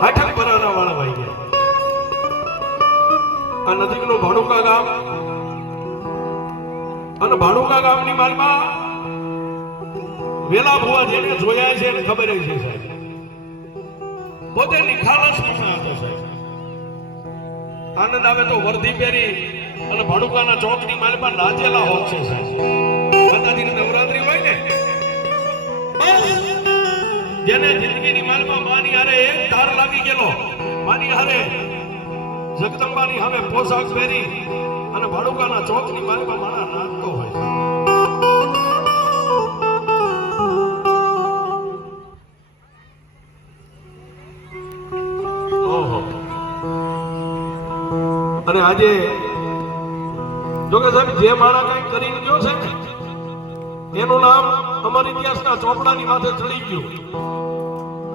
હાઠક પરાના વાળા ભાઈ ગયા. આ નજીકનું ભાડુકા ગામ અને ભાડુકા ગામની માલમાં વેલા ભુવા જેને જોયા છે એને ખબર છે સાહેબ, પોતે નિખાલસ પણ હતો સાહેબ. આનંદ આવે તો વર્ધી પહેરી અને ભાડુકાના ચોકની માલમાં નાચેલા હોત છે સાહેબ. માતાજીની નવરાત્રી હોય ને, જેને જિંદગીની માલમાં માની હારે એક તાર લાગી ગયેલો, માની હારે જગદંબાની સામે પોશાક પહેરી અને ભાડુકાના ચોકની માલમાં માણા નાચતો હોય. અને આજે જો કે સાહેબ જે માણા કઈ કરીને ગયો છે ને એનું નામ અમારા ઇતિહાસના ચોપડાની માથે ચડી ગયું.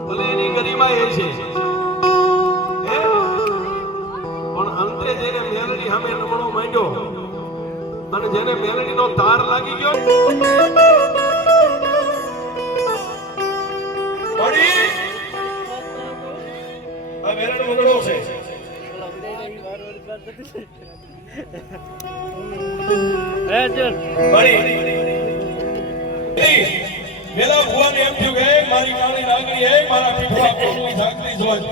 ભલે એની ગરિમા એ છે, પણ અંતે જેને મેલડી સામે નમણો માંડ્યો અને જેને મેલડીનો તાર લાગી ગયો, આ મેલડી વગડો છે. વેલા ભુવાને એમ થયું કે મારી કાળી નાગરી હે, મારા પીઠવા કોની જાગતી જોઈ.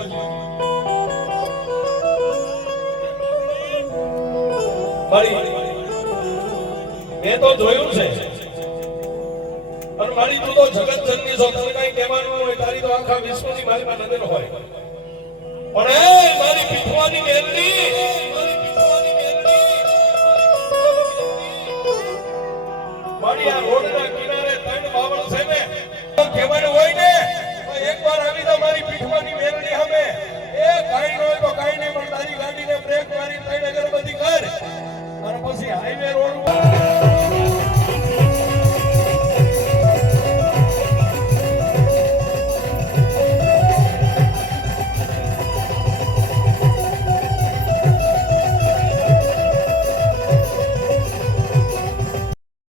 મેં તો જોયું છે, અને મારી તું તો જગત જનની છો, તને કઈ કહેવાનું હોય, તારી તો આખા વિશ્વની મારીમાં નજર હોય. પણ એ મારી પીઠવાની મેલડી, મારી આ રોડના કિનારે ત્રણ બાવળ છે ને, કહેવાનું હોય ને એકવાર આવી તો મારી પીઠવાની મેલડી